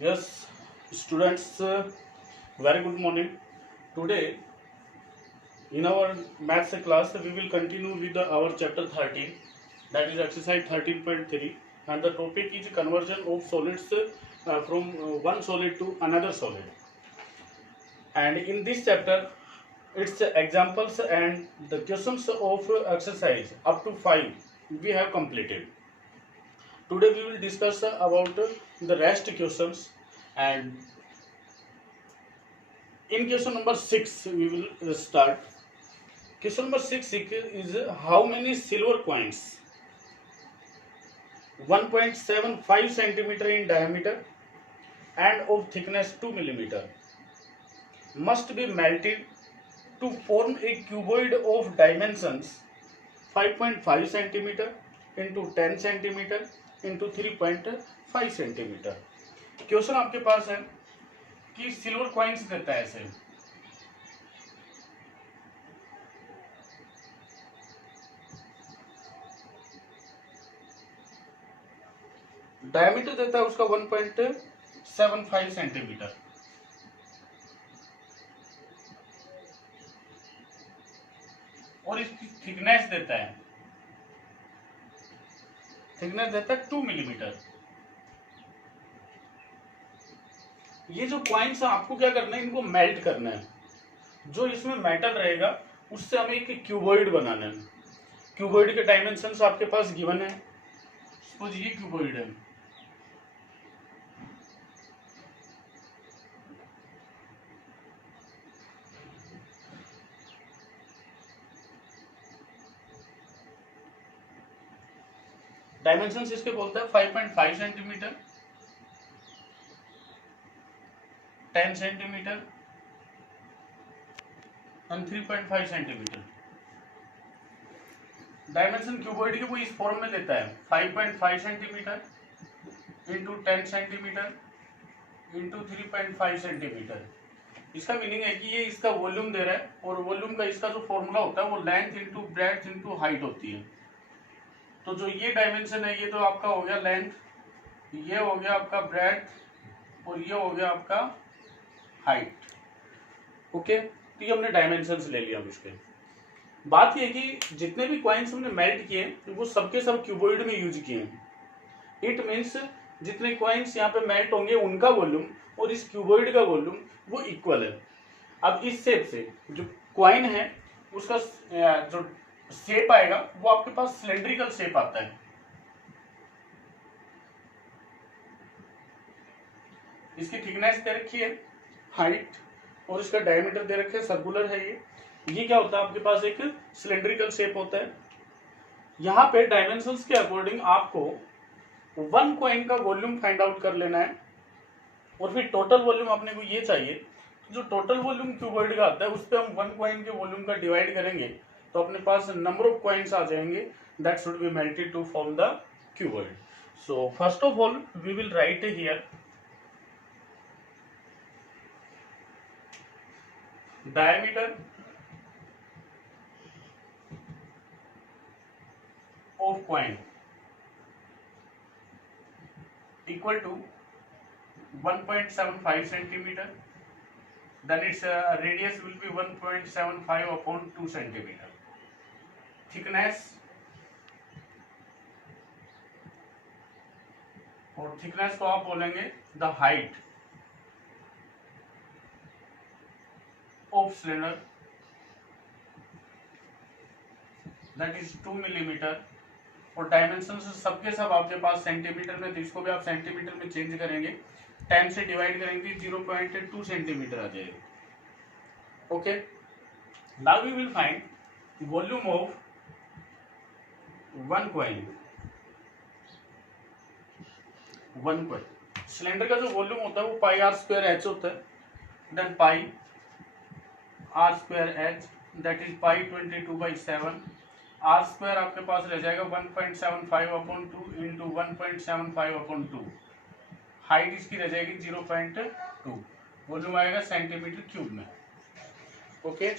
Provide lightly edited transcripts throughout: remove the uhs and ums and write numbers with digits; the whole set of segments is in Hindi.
Yes, students, very good morning. Today, in our maths class, we will continue with our chapter 13, that is exercise 13.3, and the topic is conversion of solids from one solid to another solid. And in this chapter, its examples and the questions of exercise up to 5 we have completed. Today, we will discuss about the rest questions, and in question number 6 we will start. Question number 6 is how many silver coins 1.75 centimeter in diameter and of thickness 2 millimeter must be melted to form a cuboid of dimensions 5.5 centimeter into 10 centimeter into 3.5 centimeter. Question आपके पास है कि सिल्वर कॉइन्स देता है ऐसे, डायमीटर देता है उसका 1.75 सेंटीमीटर और इसकी थिकनेस देता है 2 मिलीमीटर। ये जो कॉइन्स है आपको क्या करना है, इनको मेल्ट करना है। जो इसमें मेटल रहेगा उससे हमें एक क्यूबॉइड बनाना है। क्यूबॉइड के डायमेंशंस आपके पास गिवन है, सपोज ये क्यूबॉइड है। डायमेंशंस इसके बोलते हैं 5.5 centimetre, 10 centimetre and 3.5 centimetre. Dimension cuboid के वो इस फॉर्म में देता है 5.5 centimetre into 10 centimetre into 3.5 centimetre. इसका मीनिंग है कि ये इसका वॉल्यूम दे रहा है और वॉल्यूम का इसका जो फॉर्मूला होता है वो length into breadth into height होती है। तो जो ये डायमेंशन है ये तो आपका हो गया लेंथ, ये हो गया आपका ब्रेड्थ और ये हो गया आपका हाइट। ओके, तो ये हमने डायमेंशंस ले लिया। इसके बात ये कि जितने भी कॉइन्स हमने मेल्ट किए वो सबके सब क्यूबॉइड में यूज किए। इट मीन्स जितने कॉइन्स यहाँ पे मेल्ट होंगे उनका वॉल्यूम और इस क्यूबॉइड का वॉल्यूम वो इक्वल है। अब इस शेप से जो कॉइन है उसका जो शेप आएगा वो आपके पास सिलेंड्रिकल शेप आता है। इसकी थिकनेस दे रखी है, हाइट, और इसका डायमीटर दे रखे है, सर्कुलर है। ये क्या होता है आपके पास एक सिलेंड्रिकल शेप होता है। यहाँ पे डायमेंशंस के अकॉर्डिंग आपको वन कॉइन का वॉल्यूम फाइंड आउट कर लेना है और फिर टोटल वॉल्यूम अपने को ये चाहिए। जो टोटल वॉल्यूम क्यूबॉइड का आता है उस पर हम वन कॉइन के वॉल्यूम का डिवाइड करेंगे तो अपने पास नंबर ऑफ कॉइन्स आ जाएंगे that should be melted to form the cuboid. So first of all we will write here diameter of coin equal to 1.75 centimeter, then its radius will be 1.75 upon 2 centimeter. Thickness, और थिकनेस को आप बोलेंगे the height of cylinder that is 2 millimetre. और डायमेंशन सबके सब आपके पास सेंटीमीटर में, तो इसको भी आप सेंटीमीटर में चेंज करेंगे, 10 से डिवाइड करेंगे 0.2 सेंटीमीटर आ जाएगा। Okay, now we will find volume of one coin. Cylinder का जो वॉल्यूम होता है वो पाई आर स्क्वायर एच होता है, then pi r square h that is pi 22/7। R square आपके पास रह जाएगा 1.75/2 इंटू 1.75/2। हाइट इसकी रह जाएगी 0.2, वॉल्यूम आएगा सेंटीमीटर क्यूब में। ओके,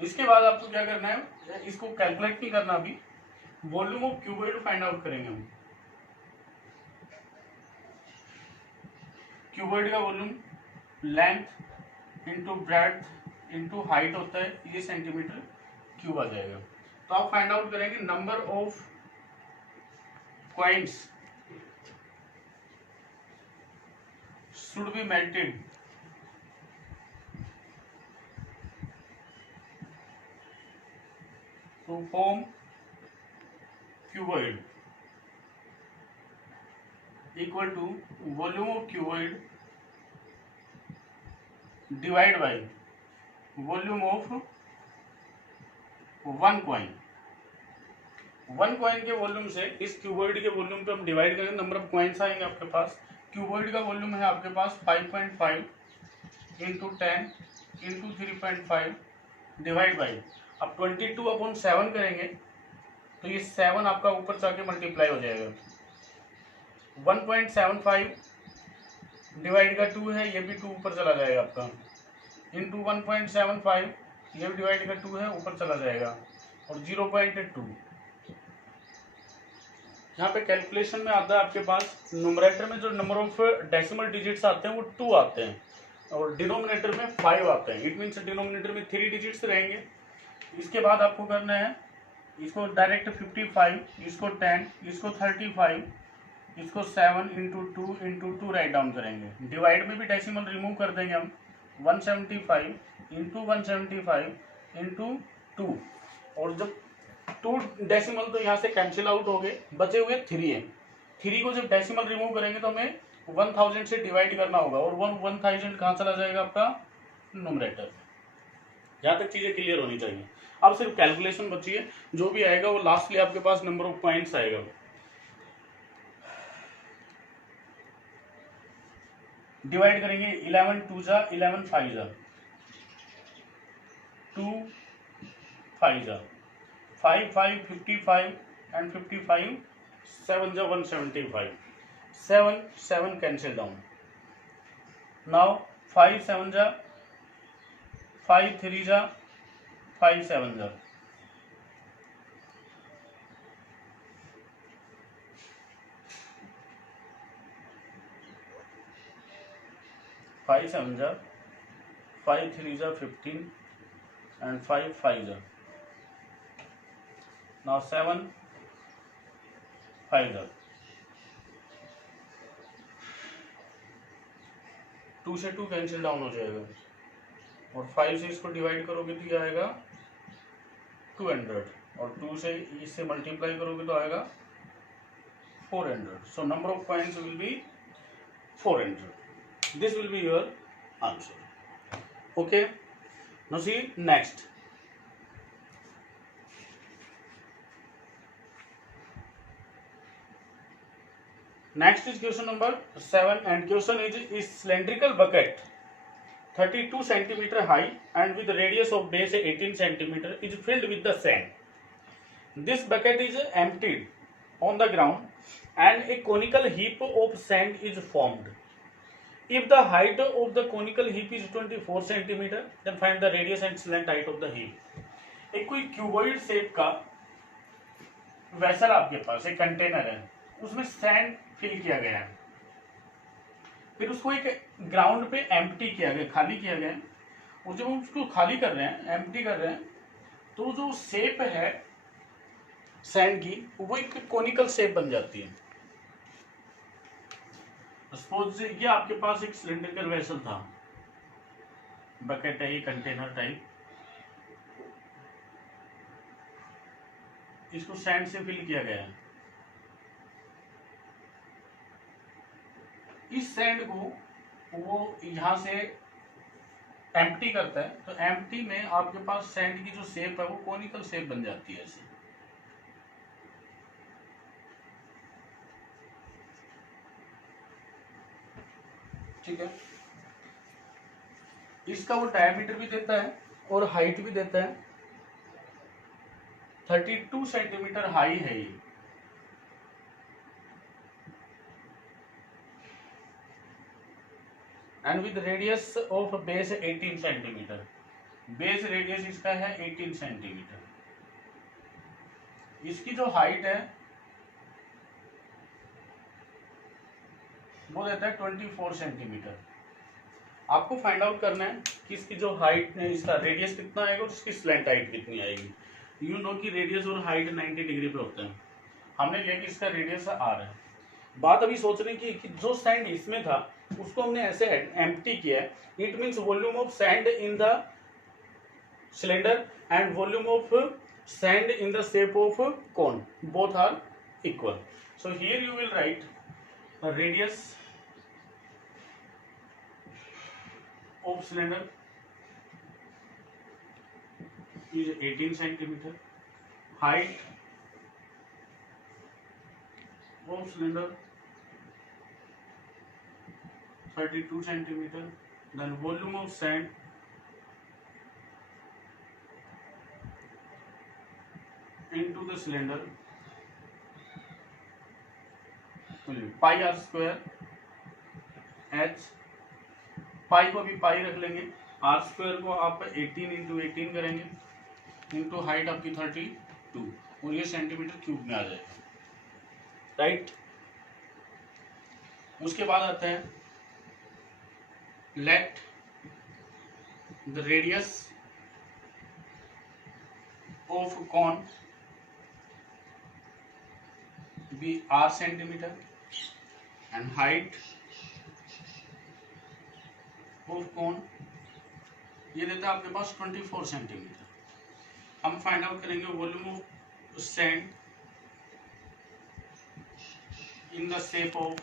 इसके बाद आपको क्या करना है, इसको कैलकुलेट नहीं करना, अभी volume of cuboid find out करेंगे हम। क्यूबॉइड का volume length into breadth into height होता है, ये सेंटीमीटर क्यूब आ जाएगा। तो आप फाइंड आउट करेंगे number of coins should be melted to form cuboid equal to volume of cuboid divide by volume of one coin. One coin के वॉल्यूम से इस क्यूबॉइड के वॉल्यूम पे हम डिवाइड करेंगे, नंबर ऑफ कॉइन्स आएंगे आपके पास। क्यूबॉइड का वॉल्यूम है आपके पास 5.5 इंटू 10 इंटू 3.5 डिवाइड बाई, अब 22/7 करेंगे तो ये 7 आपका ऊपर जाके मल्टीप्लाई हो जाएगा। 1.75 डिवाइड का 2 है, ये भी 2 ऊपर चला जाएगा आपका, इंटू 1.75 ये भी डिवाइड का 2 है, ऊपर चला जाएगा, और 0.2। यहाँ पे कैलकुलेशन में आता है आपके पास न्यूमरेटर में जो नंबर ऑफ डेसिमल डिजिट्स आते हैं वो 2 आते हैं, और डिनोमिनेटर में 5 आते हैं। इट मीन्स डिनोमिनेटर में 3 डिजिट्स रहेंगे। इसके बाद आपको करना है इसको डायरेक्ट 55, इसको 10, इसको 35, इसको 7 इंटू 2 राइट डाउन करेंगे। डिवाइड में भी डेसिमल रिमूव कर देंगे हम, 175 इंटू 175 इंटू 2, और जब 2 डेसिमल तो यहाँ से कैंसिल आउट हो गए, बचे हुए 3 हैं। 3 को जब डेसिमल रिमूव करेंगे तो हमें 1000 से डिवाइड करना होगा, और 1000 कहाँ चला जाएगा आपका न्यूमरेटर। यहाँ तक चीजें क्लियर होनी चाहिए। अब सिर्फ कैलकुलेशन बची है, जो भी आएगा वो लास्टली आपके पास नंबर ऑफ पॉइंट्स आएगा। डिवाइड करेंगे 11 2 जा 11 5 जा 2 5 जा 5 5 55 एंड 55 7 जा 175, 7 7 कैंसिल डाउन। नाउ 5 7 जा 5 3 जा 5 7 जा 5 7 जा 5 3 जा 15 and 5 5 जा। Now 7 5 जा 2 से 2 कैंसिल डाउन हो जाएगा, और 5 से इसको डिवाइड करोगे तो ये आएगा 200, और 2 से इससे मल्टीप्लाई करोगे तो आएगा 400। So number of coins will be 400। This will be your answer. Okay, now C next. Next is question number 7, and question is cylindrical bucket 32 centimeter high and with radius of base 18 centimeter is filled with the sand. This bucket is emptied on the ground and a conical heap of sand is formed. If the height of the conical heap is 24 centimeter, then find the radius and slant height of the heap. एक कोई क्यूबॉइड शेप का वेसल आपके पास एक कंटेनर है, उसमें सैंड फिल किया गया है, फिर उसको एक ग्राउंड पे एम्प्टी किया गया, खाली किया गया, और जब हम उसको खाली कर रहे हैं, एम्प्टी कर रहे हैं, तो जो शेप है सैंड की वो एक कोनिकल शेप बन जाती है। सपोज ये आपके पास एक सिलेंड्रिकल वेसल था, बकेट है ये, कंटेनर टाइप, इसको सैंड से फिल किया गया है। इस सैंड को वो यहां से एम्प्टी करता है, तो एम्प्टी में आपके पास सैंड की जो शेप है वो कोनिकल शेप बन जाती है ऐसे। ठीक है, इसका वो डायमीटर भी देता है और हाइट भी देता है। 32 सेंटीमीटर हाई है ये, and with radius of base 18 centimetre. Base radius इसका है 18 सेंटीमीटर। इसकी जो हाइट है वो देता है 24 सेंटीमीटर। आपको फाइंड आउट करना है कि इसकी जो हाइट, इसका रेडियस कितना आएगा और इसकी स्लैंट हाइट कितनी आएगी। यू नो कि रेडियस और हाइट 90 डिग्री पे होते हैं। हमने लिया कि इसका रेडियस आर है। बात अभी सोच रहे कि जो सैंड इसमें था उसको हमने ऐसे एम्प्टी किया है। It means volume of sand in the cylinder and volume of sand in the shape of cone, both are equal. So here you will write radius of cylinder is 18 centimeter, height of cylinder 32 centimeter, then volume of sand into the cylinder will be pi r square h, पाई को भी पाई रख लेंगे, आर स्क्वायर को आप 18 इंटू 18 करेंगे इंटू हाइट आपकी 32 और ये सेंटीमीटर क्यूब में आ जाएगा, राइट। उसके बाद आता है let the radius of cone be r centimetre and height of cone ये देता है आपके पास 24 सेंटीमीटर। हम फाइंड आउट करेंगे volume of sand in the shape of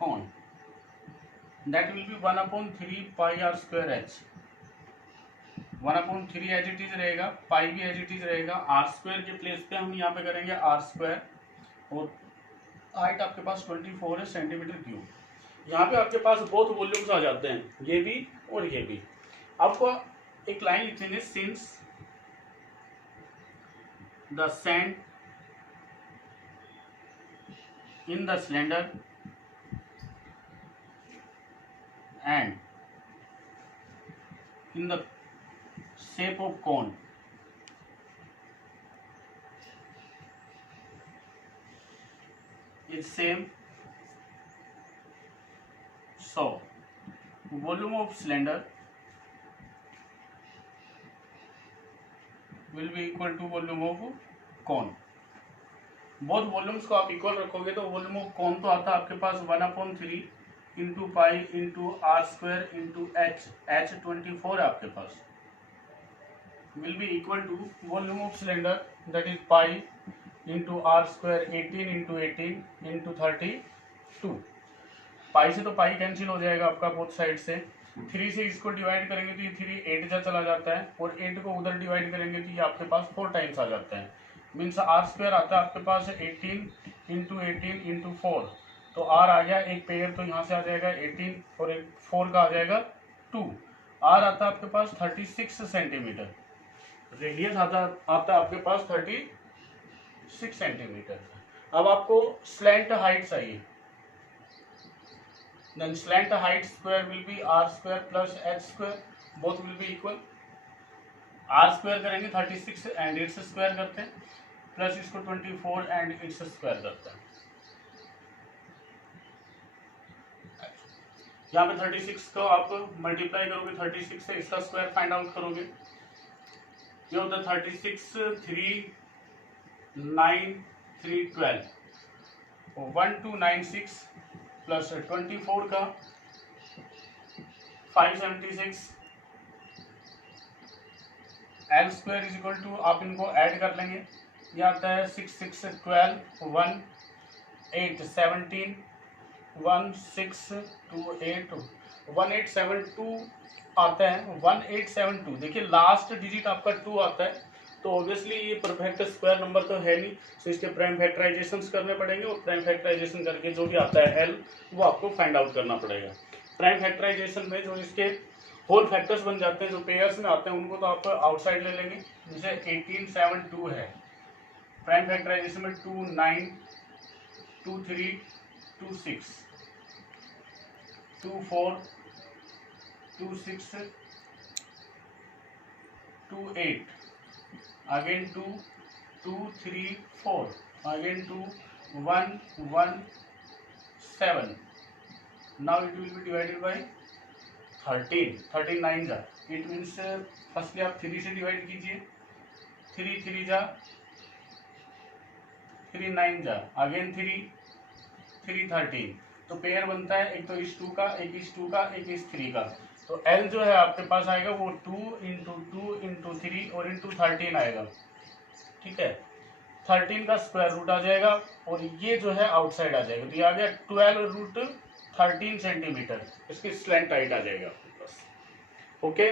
cone, that will be 1/3 pi r square h. 1/3 as it is रहेगा, पाई भी एज इट इज रहेगा। आर स्क्वायर के प्लेस पे हम यहाँ पे करेंगे आर स्क्वायर और हाइट आपके पास 24 है सेंटीमीटर क्यूब। यहाँ पे आपके पास बोथ वॉल्यूम्स आ जाते हैं, ये भी और ये भी। आपको एक लाइन लिखनी है, since the sand in the cylinder and in the shape of cone is same, so volume of cylinder will be equal to volume of cone। Both volumes को आप इक्वल रखोगे तो वॉल्यूम ऑफ कॉन तो आता है आपके पास 1/3 into pi into r square into h, h 24 है आपके पास, will be equal to volume of cylinder that is pi into r square 18 into 18 into 32। Pi से तो पाई कैंसिल हो जाएगा आपका बोथ साइड से। 3 से इसको डिवाइड करेंगे तो ये 3 8 जा चला जाता है और 8 को उधर डिवाइड करेंगे तो ये आपके पास 4 टाइम्स आ जाता है। मीन्स आर स्क्वायर आता है आपके पास 18 इंटू 18 इंटू 4, तो आर आ गया एक पेयर, तो यहाँ से आ जाएगा 18 और एक 4 का आ जाएगा 2। आर आता है आपके पास 36 सेंटीमीटर, रेडियस आता है आपके पास 36 सेंटीमीटर। अब आपको स्लैंट हाइट चाहिए, then slant height square will be r square plus h square, both will be equal। r square करेंगे 36 and its square करते हैं, प्लस इसको 24 and its square करते हैं। यहाँ पे 36 को आप मल्टीप्लाई करोगे 36 से, इसका स्क्वायर फाइंड आउट करोगे, ये होता है 36 3 9 3 12 1296 प्लस 24 का 576, L square is equal to, आप इनको ऐड कर लेंगे, ये आता है 6 6 12 1 8 17 1 6 2 8 1872 आता है 1872। देखिए लास्ट डिजिट आपका 2 आता है, तो ऑब्वियसली ये परफेक्ट स्क्वायर नंबर तो है नहीं, तो इसके प्राइम फैक्टराइजेशन करने पड़ेंगे और प्राइम फैक्टराइजेशन करके जो भी आता है एल वो आपको फाइंड आउट करना पड़ेगा। प्राइम फैक्टराइजेशन में जो इसके होल फैक्टर्स बन जाते हैं, जो पेयर्स में आते हैं, उनको तो आप आउटसाइड ले लेंगे, जैसे 1872 है, प्राइम फैक्टराइजेशन में 2 9 2 3 2 6 2 4 2 6 2 8 again 2 2 3 4 again 2 1 1 7. Now it will be divided by 13. 13 9 जा, it means फर्स्टली आप 3 से डिवाइड कीजिए, 3 3 जा, 3 9 जा, अगेन 3 3 13, तो पेयर बनता है एक तो इस 2 का, एक इस 2 का, एक इस 3 का। तो L जो है आपके पास आएगा वो 2 इंटू 2 इंटू 3 और इंटू 13 आएगा, ठीक है। 13 का स्क्वायर रूट आ जाएगा और ये जो है आउटसाइड आ जाएगा, तो ये आ गया 12 रूट 13 सेंटीमीटर, इसकी स्लैंट हाइट आ जाएगा आपके पास। Okay,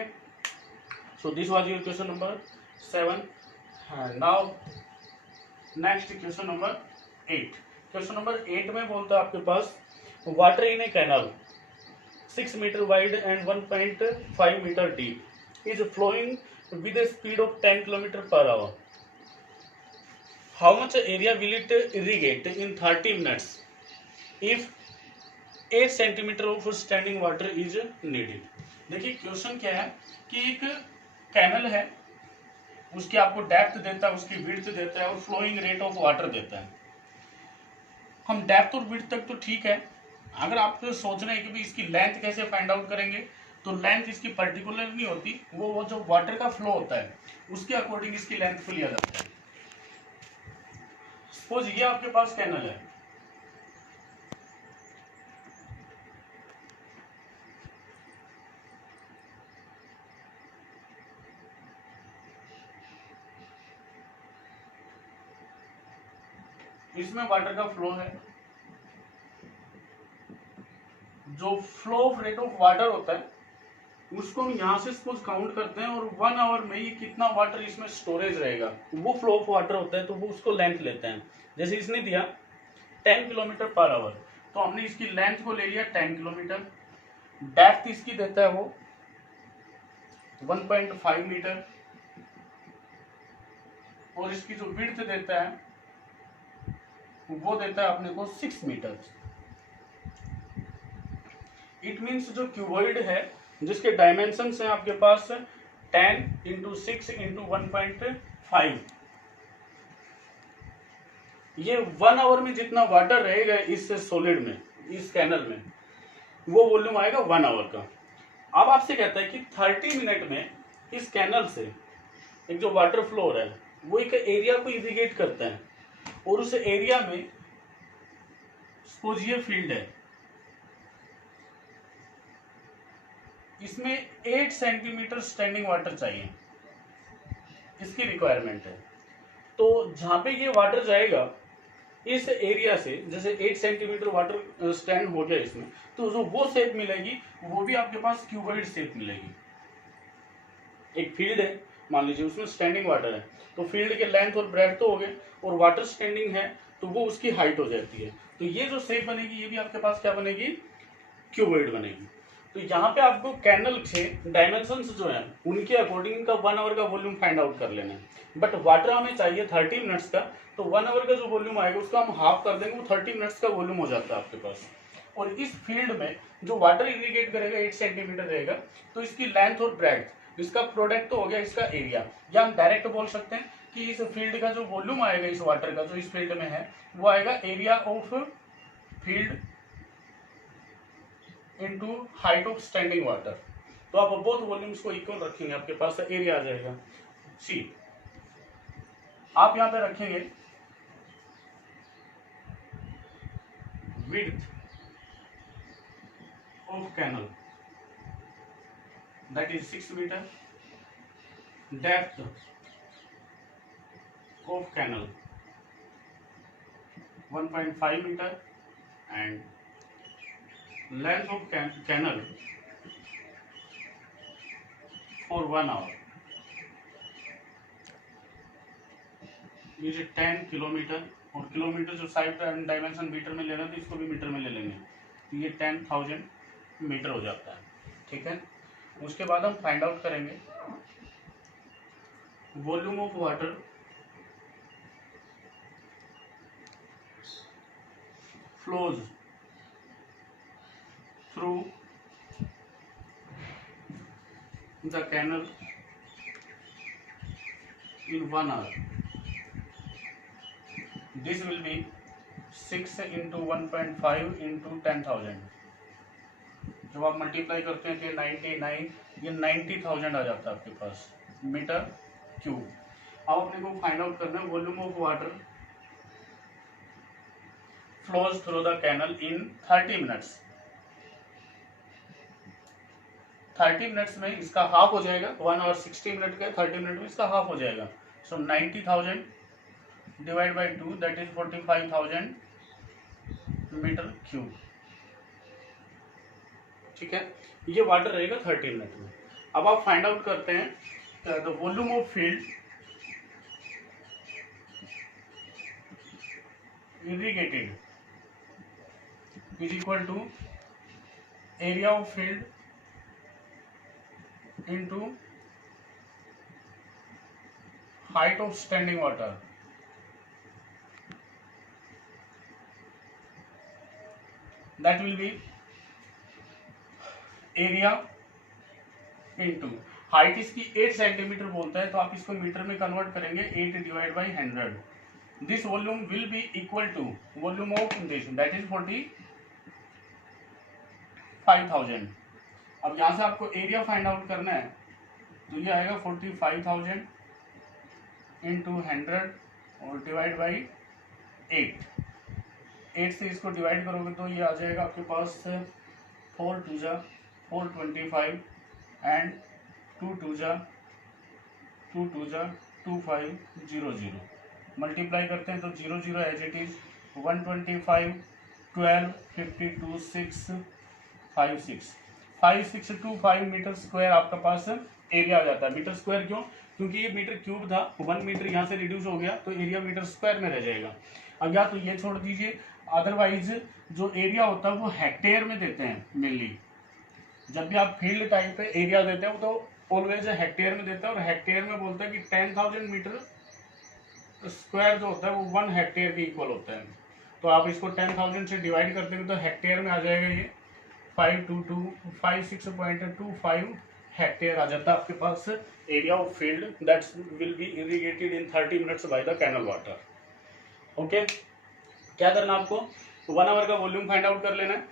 so this was your question number 7। Now next question number 8। Question number 8 में बोलता है आपके पास water in a canal 6 metre wide and 1.5 metre deep is flowing with a speed of 10 kilometre per hour. How much area will it irrigate in 30 minutes if 8 centimetre of standing water is needed. देखिए क्वेश्चन क्या है कि एक कैनल है, उसकी आपको डेप्थ देता है, उसकी विड्थ देता है और फ्लोइंग रेट ऑफ वाटर देता है। हम डेप्थ और विड्थ तक तो ठीक है, अगर आप सोच रहे हैं कि भाई इसकी लेंथ कैसे फाइंड आउट करेंगे, तो लेंथ इसकी पर्टिकुलर नहीं होती, वो जो वाटर का फ्लो होता है उसके अकॉर्डिंग इसकी लेंथ को लिया जाता है। सपोज ये आपके पास कैनल है, इसमें वाटर का फ्लो है, जो flow of rate of water होता है उसको हम यहां से सपोज काउंट करते हैं और 1 आवर में ये कितना वाटर इसमें स्टोरेज रहेगा, वो फ्लो ऑफ वाटर होता है, तो वो उसको लेंथ लेते हैं। जैसे इसने दिया 10 किलोमीटर पर आवर, तो हमने इसकी लेंथ को ले लिया 10 किलोमीटर। डेप्थ इसकी देता है वो 1.5 मीटर और इसकी जो विड्थ देता है वो देता है अपने को 6 मीटर। इट मीन्स जो क्यूबॉइड है जिसके डायमेंशंस हैं आपके पास 10 इंटू 6 इंटू 1.5, ये 1 आवर में जितना वाटर रहेगा इस सॉलिड में, इस कैनल में, वो वॉल्यूम आएगा 1 आवर का। अब आपसे कहता है कि 30 मिनट में इस कैनल से एक जो वाटर फ्लो हो रहा है वो एक एरिया को इरिगेट करता है और उस एरिया में सपोज ये फील्ड है, इसमें 8 सेंटीमीटर स्टैंडिंग वाटर चाहिए, इसकी रिक्वायरमेंट है। तो जहां पे ये वाटर जाएगा इस एरिया से, जैसे 8 सेंटीमीटर वाटर स्टैंड हो गया इसमें, तो जो वो शेप मिलेगी वो भी आपके पास क्यूबॉइड शेप मिलेगी। एक फील्ड है मान लीजिए, उसमें स्टैंडिंग वाटर है, तो फील्ड के लेंथ और ब्रेड्थ तो हो गए और वाटर स्टैंडिंग है तो वो उसकी हाइट हो जाती है, तो ये जो शेप बनेगी ये भी आपके पास क्या बनेगी, क्यूबॉइड बनेगी। तो यहाँ पे आपको कैनल के डायमेंशंस जो है उनके अकॉर्डिंग इनका 1 आवर का वॉल्यूम फाइंड आउट कर लेना है। बट वाटर हमें चाहिए 30 मिनट्स का, तो 1 आवर का जो वॉल्यूम आएगा उसका हम हाफ कर देंगे, वो 30 मिनट्स का वॉल्यूम हो जाता है आपके पास। और इस फील्ड में जो वाटर इरिगेट करेगा 8 सेंटीमीटर रहेगा, तो इसकी लेंथ और ब्रेड्थ, इसका प्रोडक्ट तो हो गया इसका एरिया, या हम डायरेक्ट बोल सकते हैं कि इस फील्ड का जो वॉल्यूम आएगा इस वाटर का जो इस फील्ड में है वो आएगा area of field into height of standing water. तो आप बोथ वॉल्यूम्स को इक्वल रखेंगे, आपके पास एरिया आ जाएगा। सी आप यहां पे रखेंगे width of canal that is 6 metre, depth of canal 1.5 metre and length of canal for 1 hour is 10 kilometre, और किलोमीटर जो साइड डायमेंशन मीटर में लेना, तो इसको भी मीटर में ले लेंगे, तो ये 10,000 मीटर हो जाता है, ठीक है। उसके बाद हम फाइंड आउट करेंगे volume of water flows through the canal in 1 hour. This will be 6 into 1.5 into 10,000, जब आप मल्टीप्लाई करते हैं तो ये 99, ये 90,000 आ जाता है आपके पास मीटर क्यूब। अब अपने को फाइंड आउट करना है volume of water flows through the canal in 30 minutes. 30 minutes में इसका हाफ हो जाएगा, 1 आवर 60 मिनट का 30 मिनट में इसका हाफ हो जाएगा। So 90,000 divide by 2 that is 45,000 metre cube. ठीक है, ये वाटर रहेगा 30 मिनट में। अब आप फाइंड आउट करते हैं the volume of field irrigated is equal to area of field into height of standing water। That will be area into height इसकी 8 सेंटीमीटर बोलता है, तो आप इसको मीटर में कन्वर्ट करेंगे 8 divide by 100। This volume will be equal to volume of this that is 45,000। अब यहां से आपको एरिया फाइंड आउट करना है, तो ये आएगा 45,000 इंटू 100 और डिवाइड बाई 8। 8 से इसको डिवाइड करोगे तो ये आ जाएगा आपके पास 4 2 जा 425 एंड 2 2 जा 2500। मल्टीप्लाई करते हैं तो 00 as it is 125 12 52 6 5625 metre square आपका पास एरिया आ जाता है। मीटर स्क्वायर क्यों? क्योंकि ये मीटर क्यूब था, 1 मीटर यहाँ से रिड्यूस हो गया तो एरिया मीटर स्क्वायर में रह जाएगा। अब या तो ये छोड़ दीजिए, अदरवाइज जो एरिया होता है वो हेक्टेयर में देते हैं मेनली। जब भी आप फील्ड टाइप पे एरिया देते हैं तो ऑलवेज हेक्टेयर में देता है, और हेक्टेयर में बोलता है कि 10,000 मीटर स्क्वायर जो होता है वो 1 हेक्टेयर के इक्वल होता है। तो आप इसको 10,000 से डिवाइड कर देंगे तो हेक्टेयर में आ जाएगा ये 56.25 हेक्टेयर आ जाता है आपके पास area of field that will be irrigated in 30 minutes by the canal water. Okay, क्या करना आपको 1 आवर का वॉल्यूम फाइंड आउट कर लेना है।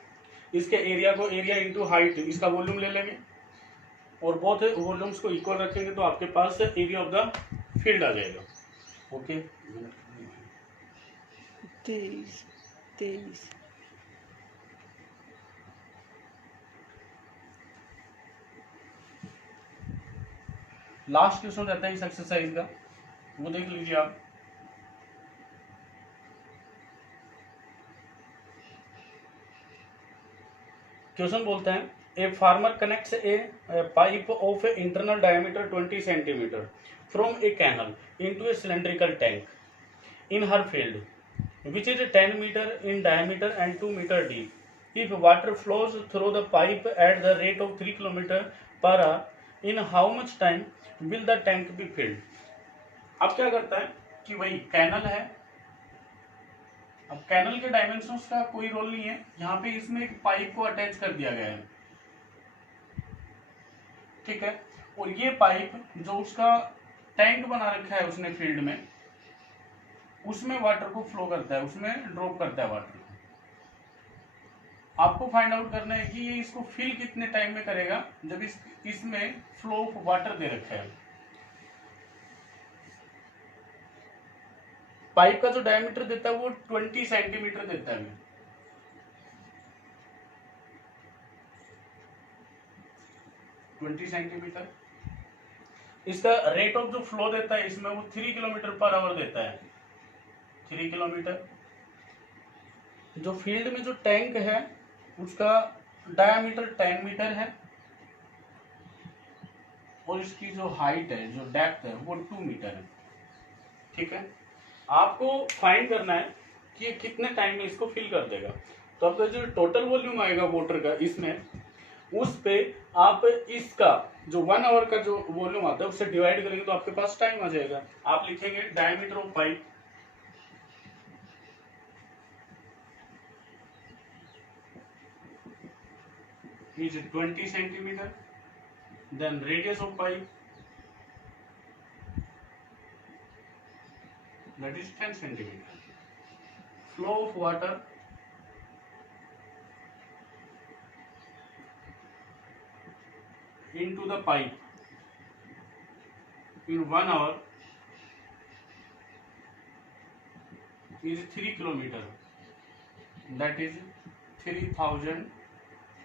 इसके एरिया को एरिया इंटू हाइट इसका वॉल्यूम ले लेंगे और बोथ वॉल्यूम्स को इक्वल रखेंगे तो आपके पास एरिया ऑफ द फील्ड आ जाएगा। ओके, 23 लास्ट क्वेश्चन रहता है इस एक्सरसाइज का, वो देख लीजिए आप। क्वेश्चन बोलते हैं a farmer connects a pipe of a internal diameter 20 centimetre from a canal into a cylindrical tank in her field which is 10 meter in diameter and 2 meter deep. If water flows through the pipe at the rate of 3 km per hour, in how much time will the tank be filled? अब क्या करता है कि वही कैनल है, अब कैनल के डायमेंशंस का कोई रोल नहीं है, यहाँ पे इसमें एक पाइप को अटैच कर दिया गया है। ठीक है, और ये पाइप जो उसका टैंक बना रखा है उसने फील्ड में, उसमें वाटर को फ्लो करता है, उसमें ड्रॉप करता है वाटर को। आपको फाइंड आउट करना है कि ये इसको फिल कितने टाइम में करेगा जब इसमें फ्लो ऑफ वाटर दे रखा है। पाइप का जो डायमीटर देता है वो 20 सेंटीमीटर देता है। 20 सेंटीमीटर। इसका रेट ऑफ जो फ्लो देता है इसमें वो 3 किलोमीटर पर आवर देता है। 3 किलोमीटर। जो फील्ड में जो टैंक है उसका डायमीटर 10 मीटर है और इसकी जो हाइट है, जो डेप्थ है वो 2 मीटर है। ठीक है, आपको फाइंड करना है कि ये कितने टाइम में इसको फिल कर देगा। तो आपका जो टोटल वॉल्यूम आएगा वाटर का इसमें, उस पे आप इसका जो 1 आवर का जो वॉल्यूम आता है उससे डिवाइड करेंगे तो आपके पास टाइम आ जाएगा। आप लिखेंगे diameter of pipe is 20 centimeter, then radius of pipe that is 10 centimeter, flow of water into the pipe in 1 hour is 3 kilometer, that is 3000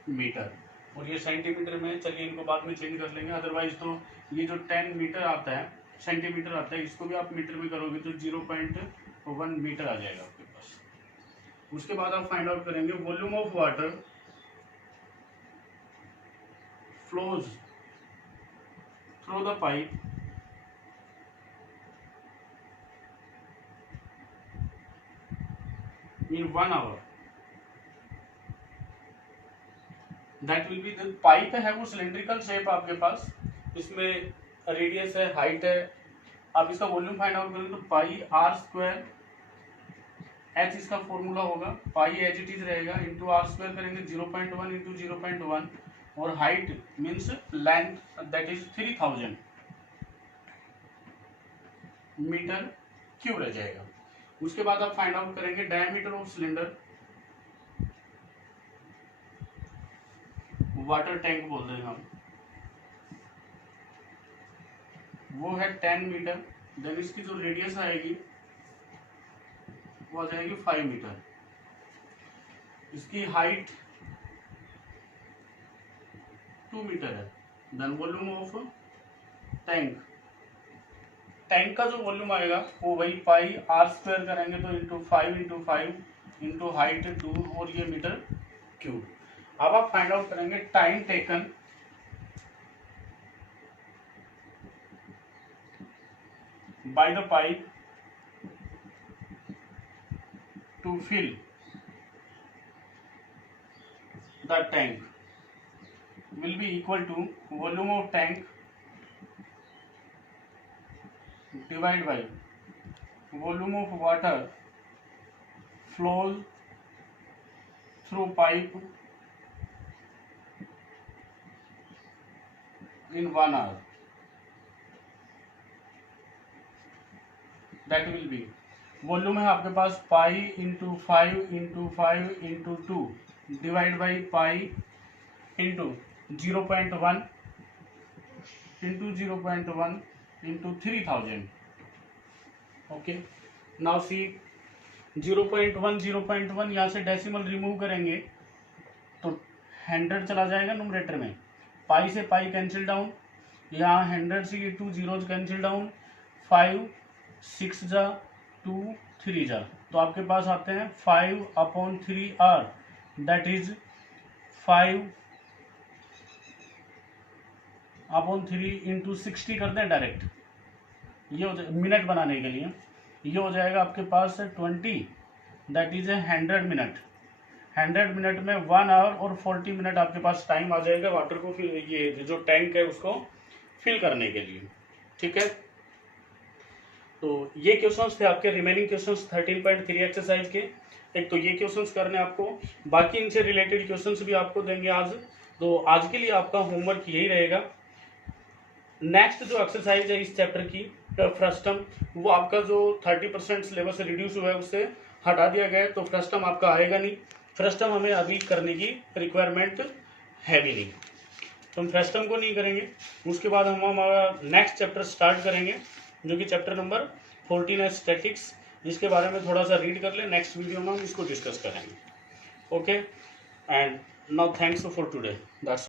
metre. और ये सेंटीमीटर में, चलिए इनको बाद में चेंज कर लेंगे, अदरवाइज तो ये जो 10 मीटर आता है, सेंटीमीटर आता है, इसको भी आप मीटर में करोगे तो 0.1 मीटर आ जाएगा आपके पास। उसके बाद आप फाइंड आउट करेंगे volume of water flows through the pipe in 1 hour, that will be the pipe है वो सिलेंड्रिकल शेप आपके पास, इसमें रेडियस है, हाइट है। आप इसका वॉल्यूम फाइंड आउट करेंगे तो पाई आर स्क्वायर एच इसका फॉर्मूला होगा, पाई एच इट इज रहेगा, इंटू आर स्क्वायर करेंगे 0.1 इंटू 0.1, और height means length that is 3000 metre cube रह जाएगा। उसके बाद आप फाइंड आउट करेंगे diameter of cylinder, water tank बोल रहे हैं हम, वो है 10 मीटर। देन इसकी जो रेडियस आएगी वो आ जाएगी 5 मीटर। इसकी हाइट 2 मीटर है। Then volume of tank, tank का जो वॉल्यूम आएगा वो वही पाई आर स्क्वायर करेंगे तो इंटू 5 इंटू हाइट 2 और ये मीटर क्यूब। अब आप फाइंड आउट करेंगे time taken by the pipe to fill the tank will be equal to volume of tank divided by volume of water flows through pipe in 1 hour, that will be volume है आपके पास pi into 5 into 2 divide by pi into 0.1 into 0.1 into 3000। Okay, now see 0.1 यहाँ से डेसिमल रिमूव करेंगे तो 100 चला जाएगा नुमरेटर में, पाई से पाई कैंसिल डाउन, यहाँ 100 से ये 2 जीरोज कैंसिल डाउन, 5 6 जा 2 3 जा, तो आपके पास आते हैं 5/3 आर, दैट इज 5/3 इंटू 60 कर दें डायरेक्ट, ये हो जाए मिनट बनाने के लिए, ये हो जाएगा आपके पास 20, दैट इज 100 मिनट। 100 मिनट में 1 आवर और 40 मिनट आपके पास टाइम आ जाएगा वाटर को फिल, ये जो टैंक है उसको फिल करने के लिए। ठीक है, तो ये क्वेश्चंस थे आपके रिमेनिंग क्वेश्चंस 13.3 एक्सरसाइज के। एक तो ये क्वेश्चंस करने आपको, बाकी इनसे रिलेटेड क्वेश्चंस भी आपको देंगे आज। तो आज के लिए आपका होमवर्क यही रहेगा। नेक्स्ट जो एक्सरसाइज है इस चैप्टर की फ्रस्टम, वो आपका जो 30% सिलेबस रिड्यूस हुआ है उससे हटा दिया गया है, तो फ्रस्टम आपका आएगा नहीं। फ्रस्टम हमें अभी करने की रिक्वायरमेंट है भी नहीं, तो हम फ्रस्टम को नहीं करेंगे। उसके बाद हम हमारा नेक्स्ट चैप्टर स्टार्ट करेंगे जो कि चैप्टर नंबर 14 है स्टैटिक्स, जिसके बारे में थोड़ा सा रीड कर ले। नेक्स्ट वीडियो में हम इसको डिस्कस करेंगे। Okay, and now thanks for today, that's